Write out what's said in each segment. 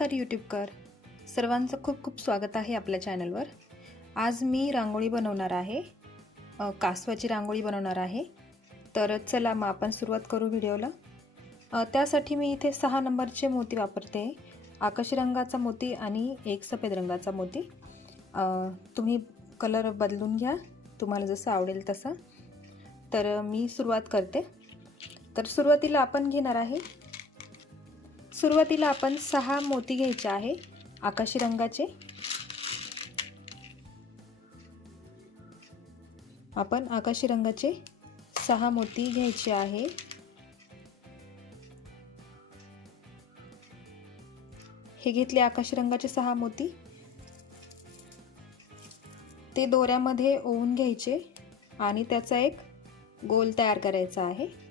नमस्कार यूट्यूबकर सर्वांचं खूप खूप स्वागत आहे आपल्या चॅनलवर आज मी रांगोळी बनवणार आहे. कासवाची रांगोळी बनवणार आहे. तर चला मग आपण सुरुवात करू व्हिडिओला त्यासाठी मी इथे सहा नंबरचे मोती वापरते. आकाशी रंगाचा मोती आणि एक सफेद रंगाचा मोती. तुम्ही कलर बदलून घ्या. तुम्हाला जसं आवडेल तसं. तर मी सुरुवात करते. तर सुरुवातीला आपण घेणार आहे सुरुवातीला आपण सहा मोती घ्यायचे आहे आकाशी रंगाचे. आपण आकाशी रंगाचे सहा मोती घ्यायचे आहे. हे घेतले आकाशी रंगाचे सहा मोती. ते दोऱ्यामध्ये ओवून घ्यायचे आणि त्याचा एक गोल तयार करायचा आहे.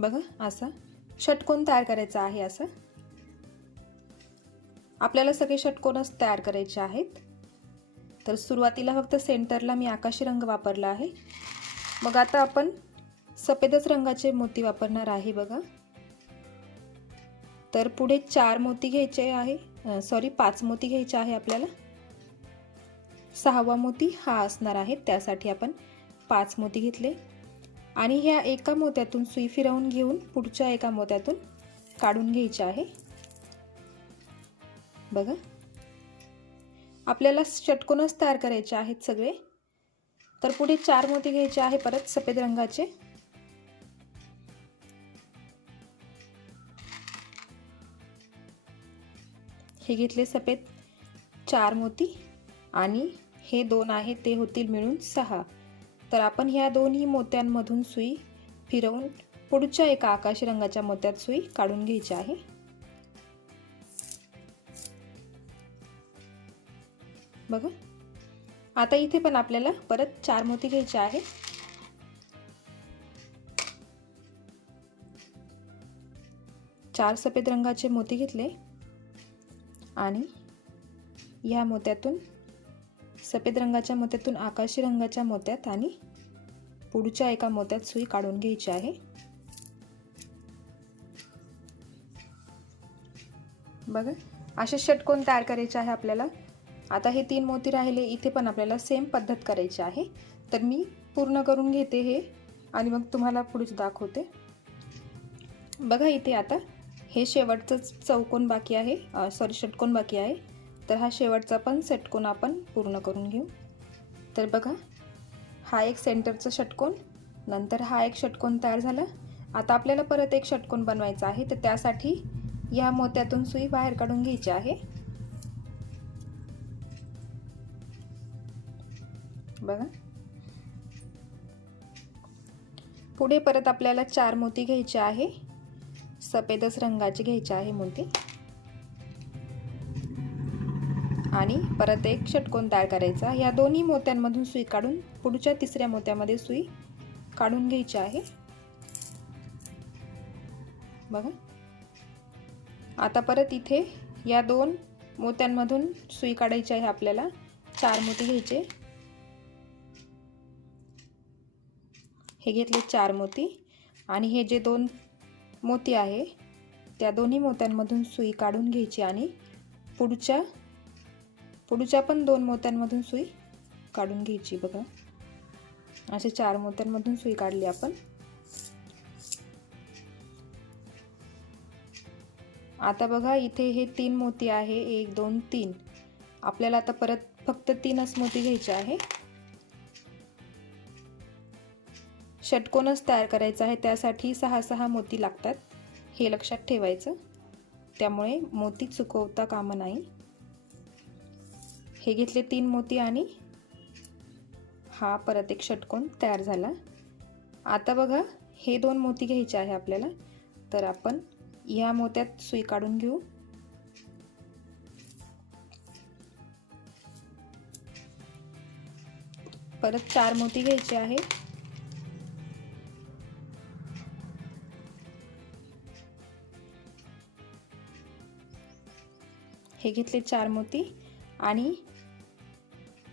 बघा असं. षटकोन तयार करायचा आहे असं? आपल्याला सगळे षटकोनच तयार करायचे आहेत? तर सुरुवातीला फक्त सेंटरला मी आकाशी रंग वापरला आहे. मग आता आपण सफेदच रंगाचे मोती वापरणार आहे बघा. तर पुढे चार मोती घ्यायचे आहे. सॉरी पाच मोती घ्यायचे आहे आपल्याला. सहावा मोती हा असणार आहे. त्यासाठी आपण पाच मोती घेतले. आणि ह्या एका मोत्यातून सुई फिरवून घेऊन पुढच्या एका मोत्यातून काढून घ्यायचे आहे. बघा. आपल्याला षटकोनच तयार करायचे आहेत सगळे. तर पुढे चार मोती घ्यायचे आहे परत सफेद रंगाचे. हे घेतले सफेद चार मोती आणि हे दोन आहे ते होतील मिळून सहा. तर आपण ह्या दोन्ही मोत्यांमधून सुई फिरवून पुढच्या एका आकाशी रंगाच्या मोत्यात सुई काढून घ्यायची आहे. बघा. आता इथे पण आपल्याला परत चार मोती घ्यायचे आहे चार सफेद रंगाचे मोती घेतले. आणि या मोत्यातून सफेद रंगाच्या मोत्यातून आकाशी रंगाच्या मोत्यात आणि पुढच्या एका मोत्यात सुई काढून घ्यायची आहे. बघा असे षटकोन तयार करायचे आहे आपल्याला? आता हे तीन मोती राहिले इथे पण आपल्याला सेम पद्धत करायची आहे. तर मी पूर्ण करून घेते हे आणि मग तुम्हाला पुढेच दाखवते. बघा इथे आता हे शेवटचं चौकोन बाकी आहे सॉरी षटकोन बाकी आहे. तर हा शेवटचा पण षटकोन आपण पूर्ण करून घेऊ. तर बघा हा एक सेंटरचा षटकोन नंतर हा एक षटकोन तयार झाला. आता आपल्याला परत एक षटकोन बनवायचा आहे तर त्यासाठी या मोत्यातून सुई बाहेर काढून घ्यायची आहे. बघा. पुढे परत आपल्याला चार मोती घ्यायचे आहे. सफेदच रंगाची घ्यायची आहे मोती. आणि परत एक षटकोन तयार करायचा. या दोन्ही मोत्यांमधून सुई काढून पुढच्या तिसऱ्या मोत्यामध्ये सुई काढून घ्यायची आहे. बघा. आता परत इथे या दोन मोत्यांमधून सुई काढायची आहे आपल्याला. चार मोती घ्यायचे. हे घेतले चार मोती. आणि हे जे दोन मोती आहे त्या दोन्ही मोत्यांमधून सुई काढून घ्यायची आणि पुढच्या पुढच्या पण दोन मोत्यांमधून सुई काढून घ्यायची बघा. असे चार मोत्यांमधून सुई काढली आपण. आता बघा इथे हे तीन मोती आहे. एक दोन तीन. आपल्याला आता परत फक्त तीनच मोती घ्यायचे आहे. षटकोनच तयार करायचं आहे. त्यासाठी सहा सहा मोती लागतात. हे लक्षात ठेवायचं. त्यामुळे मोती चुकवता कामं नाही. हे घेतले तीन मोती आणि हा परत एक षटकोन तयार झाला. आता बघा हे दोन मोती घ्यायचे आहे आपल्याला. तर आपण या मोत्यात सुई काढून घेऊ. परत चार मोती घ्यायचे आहे. हे घेतले चार मोती. आणि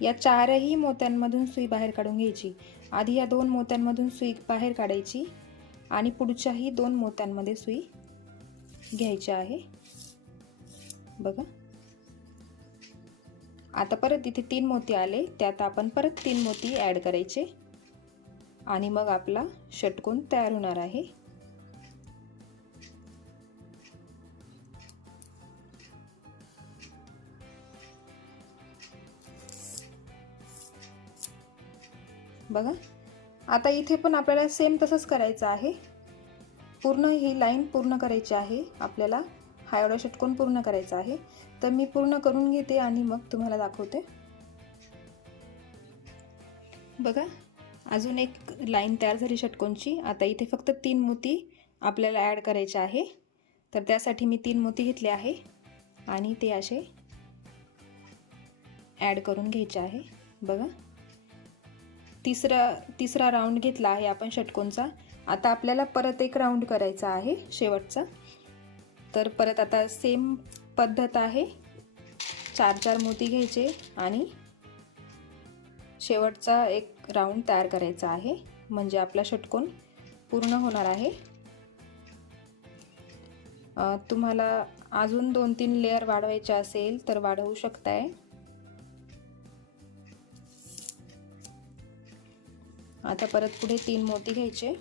या चारही मोत्यांमधून सुई बाहेर काढून घ्यायची. आधी या दोन मोत्यांमधून सुई बाहेर काढायची आणि पुढच्याही दोन मोत्यांमध्ये सुई घ्यायची आहे. बघा. आता परत इथे तीन मोती आले त्यात आपण परत तीन मोती ॲड करायचे. आणि मग आपला षटकोन तयार होणार आहे. बघा. आता इथे पण आपल्याला सेम तसंच करायचं आहे. पूर्ण ही लाईन पूर्ण करायची आहे. आपल्याला हा एवढा षटकोन पूर्ण करायचा आहे. तर मी पूर्ण करून घेते आणि मग तुम्हाला दाखवते. बघा अजून एक लाईन तयार झाली षटकोनची. आता इथे फक्त तीन मोती आपल्याला ॲड करायचे आहे. तर त्यासाठी मी तीन मोती घेतले आहे. आणि ते असे ॲड करून घ्यायचे आहे. बघा. तिसरा तिसरा राऊंड घेतला आहे आपण षटकोनचा आता आपल्याला परत एक राऊंड करायचा आहे शेवटचा. तर परत आता सेम पद्धत आहे. चार चार मोती घ्यायचे आणि शेवटचा एक राऊंड तयार करायचा आहे. म्हणजे आपला षटकोन पूर्ण होणार आहे. तुम्हाला अजून दोन तीन लेअर वाढवायचे असेल तर वाढवू शकताय. आता परत पुढे तीन मोती घ्यायचे.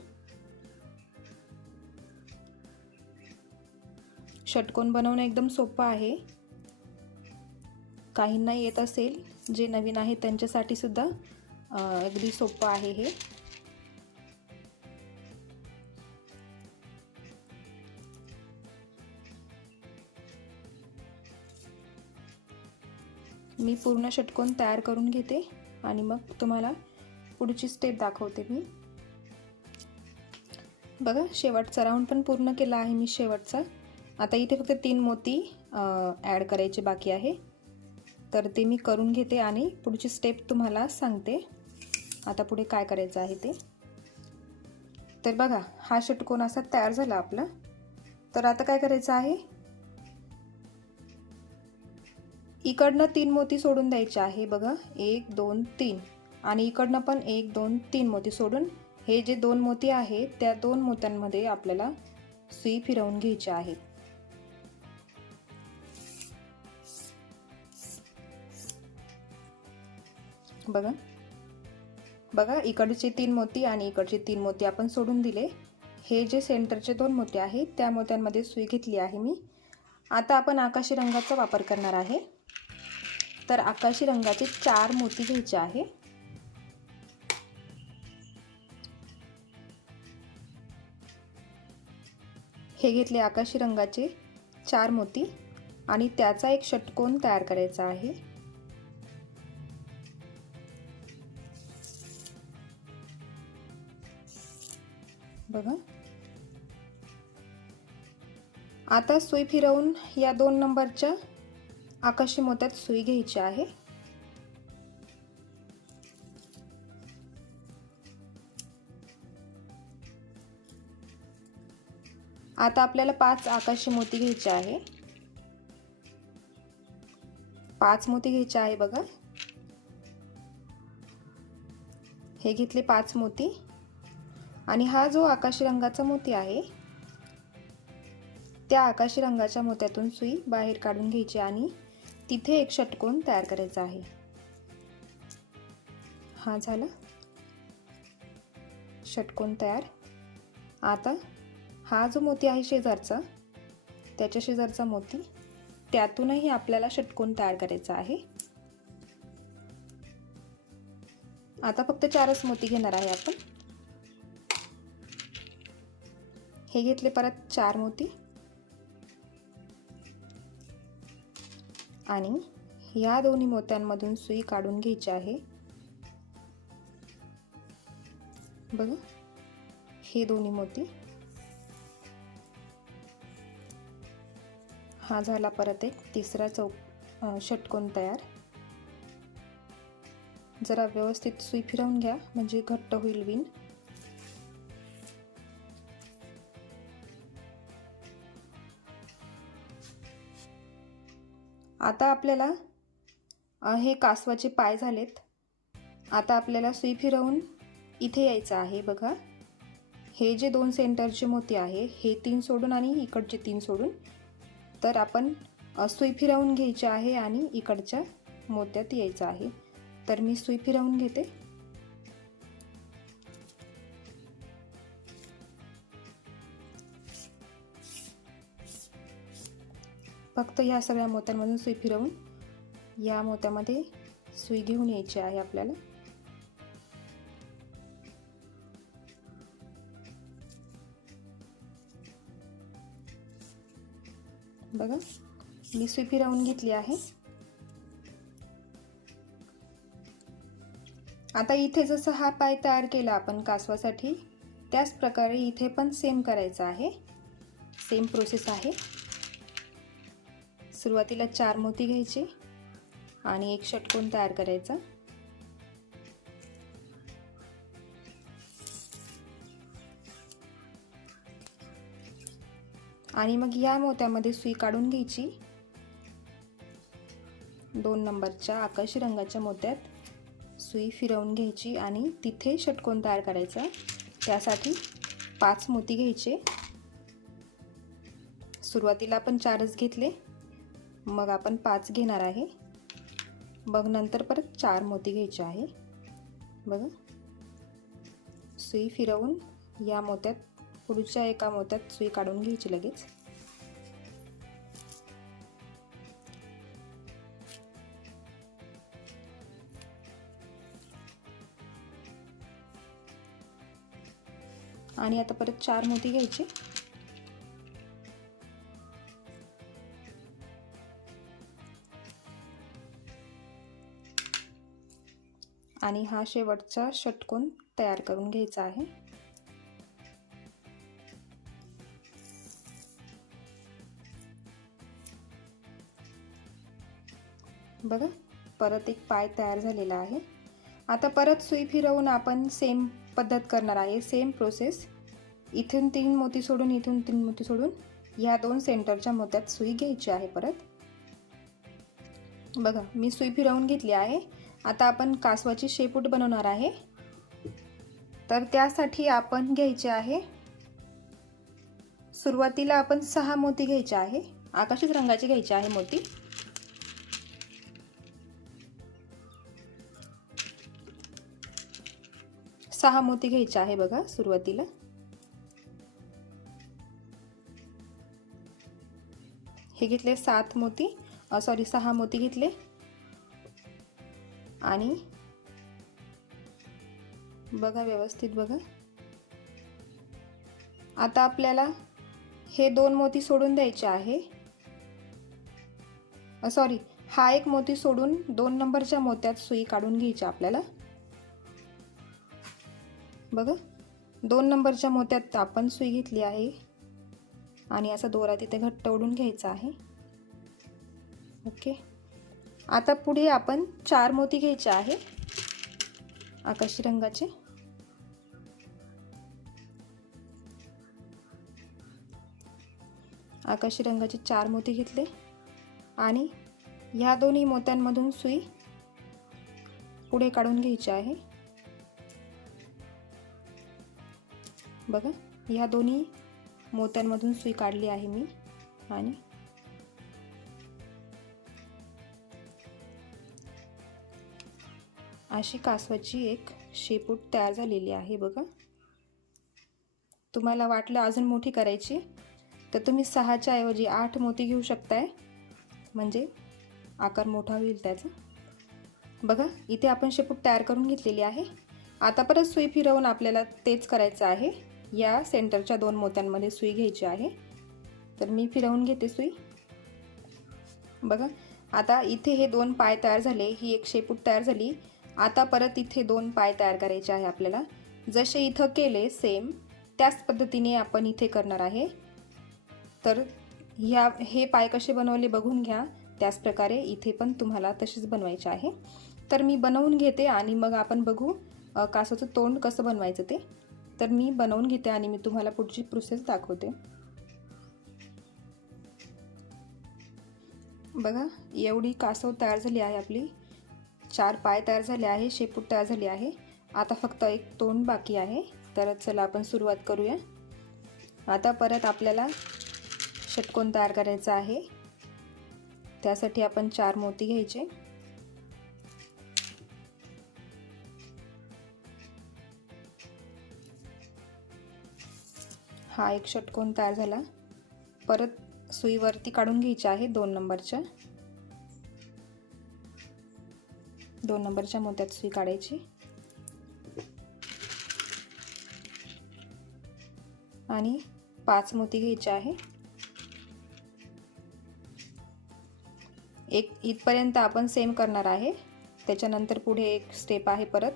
षटकोन बनवणं एकदम सोपं आहे. काहींना येत असेल जे नवीन आहे त्यांच्यासाठी सुद्धा अगदी सोपं आहे हे. मी पूर्ण षटकोन तयार करून घेते आणि मग तुम्हाला पुढची स्टेप दाखवते मी. बघा शेवटचा राऊंड पण पूर्ण केला आहे मी शेवटचा. आता इथे फक्त तीन मोती ॲड करायचे बाकी आहे. तर ते मी करून घेते आणि पुढची स्टेप तुम्हाला सांगते. आता पुढे काय करायचं आहे ते. तर बघा हा षटकोन असा तयार झाला आपला. तर आता काय करायचं आहे? इकडनं तीन मोती सोडून द्यायचे आहे बघा. एक दोन तीन. आणि इकडनं पण एक दोन तीन मोती सोडून हे जे दोन मोती आहेत त्या दोन मोत्यांमध्ये आपल्याला सुई फिरवून घ्यायची आहे. बघा. बघा इकडचे तीन मोती आणि इकडचे तीन मोती आपण सोडून दिले. हे जे सेंटरचे दोन मोती आहेत त्या मोत्यांमध्ये सुई घेतली आहे मी. आता आपण आकाशी रंगाचा वापर करणार आहे. तर आकाशी रंगाचे चार मोती घ्यायचे आहे. हे घेतले आकाशी रंगाचे चार मोती आणि त्याचा एक षटकोन तयार करायचा आहे. बघा. आता सुई फिरवून या दोन नंबरच्या आकाशी मोत्यात सुई घ्यायची आहे. आता आपल्याला पाच आकाशी मोती घ्यायचे आहे. पाच मोती घ्यायचे आहे बघा. हे घेतले पाच मोती. आणि हा जो आकाशी रंगाचा मोती आहे त्या आकाशी रंगाच्या मोत्यातून सुई बाहेर काढून घ्यायची आणि तिथे एक षटकोन तयार करायचा आहे. हा झाला. षटकोन तयार. आता हा जो मोती आहे शेजारचा त्याच्या शेजारचा मोती त्यातूनही आपल्याला षटकोन तयार करायचा आहे. आता फक्त चारच मोती घेणार आहे आपण. हे घेतले परत चार मोती. आणि या दोन्ही मोत्यांमधून सुई काढून घ्यायची आहे. बघा. हे दोन्ही मोती. हा झाला परत एक. तिसरा चौक षटकोन तयार. जरा व्यवस्थित सुई फिरवून घ्या म्हणजे घट्ट होईल विण. आता आपल्याला हे कासवाचे पाय झालेत. आता आपल्याला सुई फिरवून इथे यायचं आहे बघा. हे जे दोन सेंटरचे मोती आहे हे तीन सोडून आणि इकडचे तीन सोडून तर आपण सुई फिरवून घ्यायची आहे आणि इकडच्या मोत्यात यायचं आहे. तर मी सुई फिरवून घेते. फक्त या सगळ्या मोत्यांमधून सुई फिरवून या मोत्यामध्ये सुई घेऊन यायची आहे आपल्याला. बघा. मी सुई फिरवून घेतली आहे. आता इथे जसं हा पाय तयार केला आपण कासवासाठी त्याच प्रकारे इथे पण सेम करायचं आहे. सेम प्रोसेस आहे. सुरुवातीला चार मोती घ्यायचे आणि एक षटकोन तयार करायचा. आणि मग या मोत्यामध्ये सुई काढून घ्यायची. दोन नंबरच्या आकाशी रंगाच्या मोत्यात सुई फिरवून घ्यायची आणि तिथे षटकोन तयार करायचा. त्यासाठी पाच मोती घ्यायचे. सुरुवातीला आपण चारच घेतले. मग आपण पाच घेणार आहे. मग नंतर परत चार मोती घ्यायचे आहे. बघा. सुई फिरवून या मोत्यात पुढच्या एका मोत्यात सुई काढून घ्यायची लगेच. आणि आता परत चार मोती घ्यायचे. आणि हा शेवटचा षटकोन तयार करून घ्यायचा आहे. बघा परत एक पाय तयार झालेला आहे. आता परत सुई फिरवून आपण सेम पद्धत करणार आहे सेम प्रोसेस इथून तीन मोती सोडून इथून तीन मोती सोडून ह्या दोन सेंटरच्या मोत्यात सुई घ्यायची आहे परत. बघा मी सुई फिरवून घेतली आहे. आता आपण कासवाची शेपूट बनवणार आहे. तर त्यासाठी आपण घ्यायचे आहे. सुरुवातीला आपण सहा मोती घ्यायचे आहे. आकाशीच रंगाचे घ्यायचे आहे मोती. सहा मोती घ्यायचे आहे बघा सुरुवातीला. हे घेतले सात मोती सॉरी सहा मोती घेतले. आणि बघा व्यवस्थित बघा. आता आपल्याला हे दोन मोती सोडून द्यायचे आहे. सॉरी हा एक मोती सोडून दोन नंबरच्या मोत्यात सुई काढून घ्यायची आपल्याला. बघा दोन नंबरच्या मोत्यात आपण सुई घेतली आहे. आणि असा दोरा तिथे घट्ट ओढून घ्यायचा आहे. ओके. आता पुढे आपण चार मोती घ्यायचे आहे. आकाशी रंगाचे. आकाशी रंगाचे चार मोती घेतले. आणि ह्या दोन्ही मोत्यांमधून सुई पुढे काढून घ्यायची आहे. बघा ह्या दोन्ही मोत्यांमधून सुई काढली आहे मी. आणि अशी कासवाची एक शेपूट तयार झालेली आहे बघा. तुम्हाला वाटलं अजून मोठी करायची तर तुम्ही सहाच्या ऐवजी आठ मोती घेऊ शकताय. म्हणजे आकार मोठा होईल त्याचा. बघा इथे आपण शेपूट तयार करून घेतलेली आहे. आता परत सुई फिरवून आपल्याला तेच करायचं आहे. या सेंटरच्या दोन मोत्यांमध्ये सुई घ्यायची आहे. तर मी फिरवून घेते सुई. बघा आता इथे हे दोन पाय तयार झाले ही एक शेपूट तयार झाली. आता परत इथे दोन पाय तयार करायचे आहे आपल्याला. जसे इथं केले सेम त्याच पद्धतीने आपण इथे करणार आहे. तर ह्या हे पाय कसे बनवले बघून घ्या. त्याच प्रकारे इथे पण तुम्हाला तसेच बनवायचे आहे. तर मी बनवून घेते आणि मग आपण बघू कासाचं तोंड कसं बनवायचं ते. तर मी बनवून घेते आणि मी तुम्हाला पुढची प्रोसेस दाखवते. बघा एवढी कासव तयार झाली आहे आपली. चार पाय तयार झाले आहे शेपूट तयार झाली आहे. आता फक्त एक तोंड बाकी आहे. तर चला आपण सुरुवात करूया. आता परत आपल्याला षटकोन तयार करायचा आहे. त्यासाठी आपण चार मोती घ्यायचे. हा एक षटकोन तयार झाला. परत सुईवरती काढून घ्यायची आहे दोन नंबरच्या. दोन नंबरच्या मोत्यात सुई काढायची. आणि पाच मोती घ्यायचे आहे. एक इथपर्यंत आपण सेम करणार आहे. त्याच्यानंतर पुढे एक स्टेप आहे परत.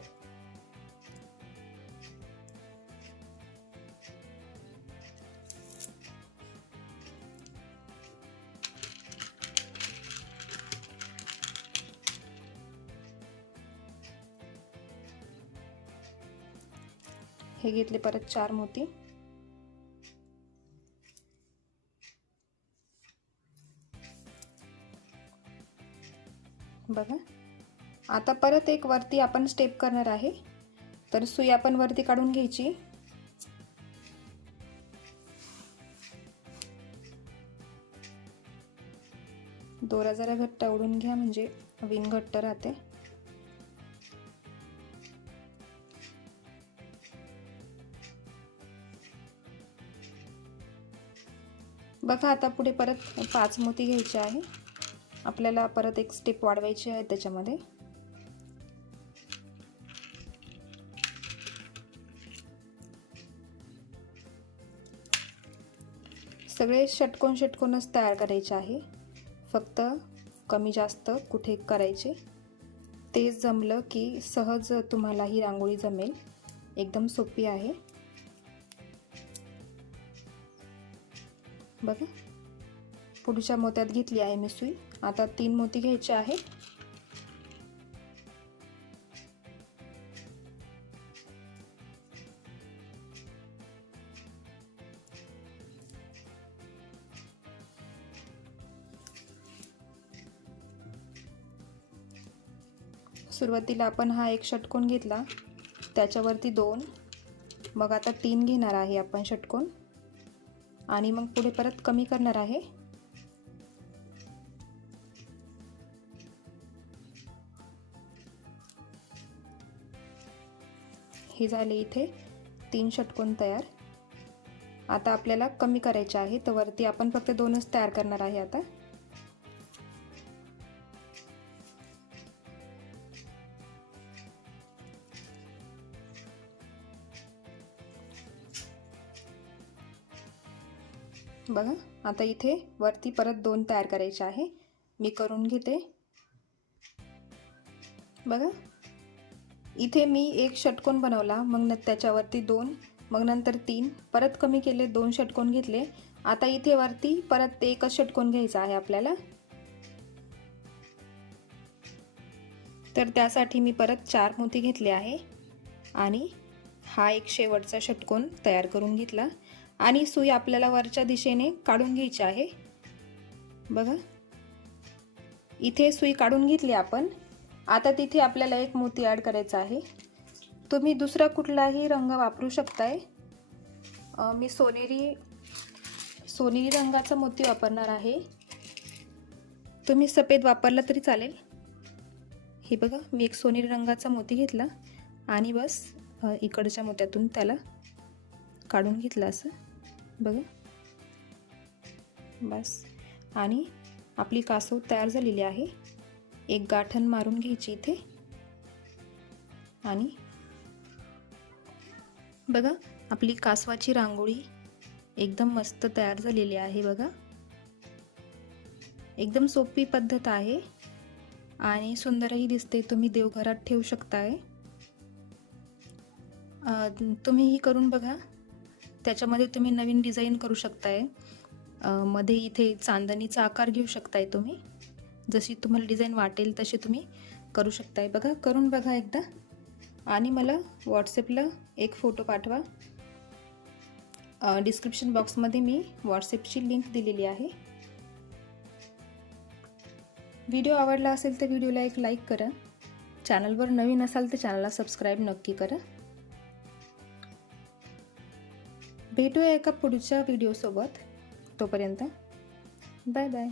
हे घेतले परत चार मोती. बघा. आता परत एक वरती आपण स्टेप करणार आहे. तर सुई आपण वरती काढून घ्यायची. दोरा जरा घट्ट ओढून घ्या म्हणजे विण घट्ट राहते. बघा आता पुढे परत पाच मोती घ्यायचे आहे. आपल्याला परत एक स्टेप वाढवायची आहे त्याच्यामध्ये. सगळे षटकोन षटकोनच तयार करायचे आहे. फक्त कमी जास्त कुठे करायचे. ते जमलं की सहज तुम्हाला ही रांगोळी जमेल. एकदम सोपी आहे. बघा. पुढच्या मोत्यात घेतली आहे मी सुई. आता तीन मोती घ्यायचे आहे सुरुवातीला आपण हा एक षटकोन घेतला. त्याच्यावरती दोन. मग आता तीन घेणार आहे आपण षटकोन. आणि मग पुढे परत कमी करणार आहे. हे झाले इथे तीन षटकोन तयार. आता आपल्याला कमी करायचे आहे तर वरती आपण फक्त दोनच तयार करणार आहे आता. आता इथे वरती परत दोन तयार करायचे आहे. मी करून घेते. बघा. इथे मी एक षटकोन बनवला. मग न त्याच्यावरती दोन. मग नंतर तीन. परत कमी केले दोन षटकोन घेतले. आता इथे वरती परत एकच षटकोन घ्यायचा आहे आपल्याला. तर त्यासाठी मी परत चार मोती घेतले आहे. आणि हा एक शेवटचा षटकोन तयार करून घेतला. आणि सुई आपल्याला वरच्या दिशेने काढून घ्यायची आहे. बघा. इथे सुई काढून घेतली आपण. आता तिथे आपल्याला एक मोती ॲड करायचा आहे. तुम्ही दुसरा कुठलाही रंग वापरू शकताय. मी सोनेरी सोनेरी रंगाचा मोती वापरणार आहे. तुम्ही सफेद वापरला तरी चालेल. हे बघा मी एक सोनेरी रंगाचा मोती घेतला आणि बस इकडच्या मोत्यातून त्याला काढून घेतलं असं. बघा. बस. आणि आपली कासव तयार झालेली आहे. एक गाठण मारून घ्यायची इथे. आणि बघा आपली कासवाची रांगोळी एकदम मस्त तयार झालेली आहे बघा. एकदम सोपी पद्धत आहे. आणि सुंदरही दिसते. तुम्ही देवघरात ठेवू शकताय. तुम्ही ही करून बघा. त्याच्यामध्ये तुम्ही नवीन डिझाईन करू शकताय. मध्ये इथे चांदणीचा आकार घेऊ शकताय तुम्ही. जशी तुम्हाला डिझाईन वाटेल तशी तुम्ही करू शकताय. बघा करून बघा एकदा. आणि मला व्हॉट्सअपला एक फोटो पाठवा. डिस्क्रिप्शन बॉक्समध्ये मी व्हॉट्सअपची लिंक दिलेली आहे. व्हिडिओ आवडला असेल तर व्हिडिओला एक लाईक करा. चॅनलवर नवीन असाल तर चॅनलला सबस्क्राईब नक्की करा. भेटूया एका पुढच्या व्हिडिओसोबत तोपर्यंत बाय बाय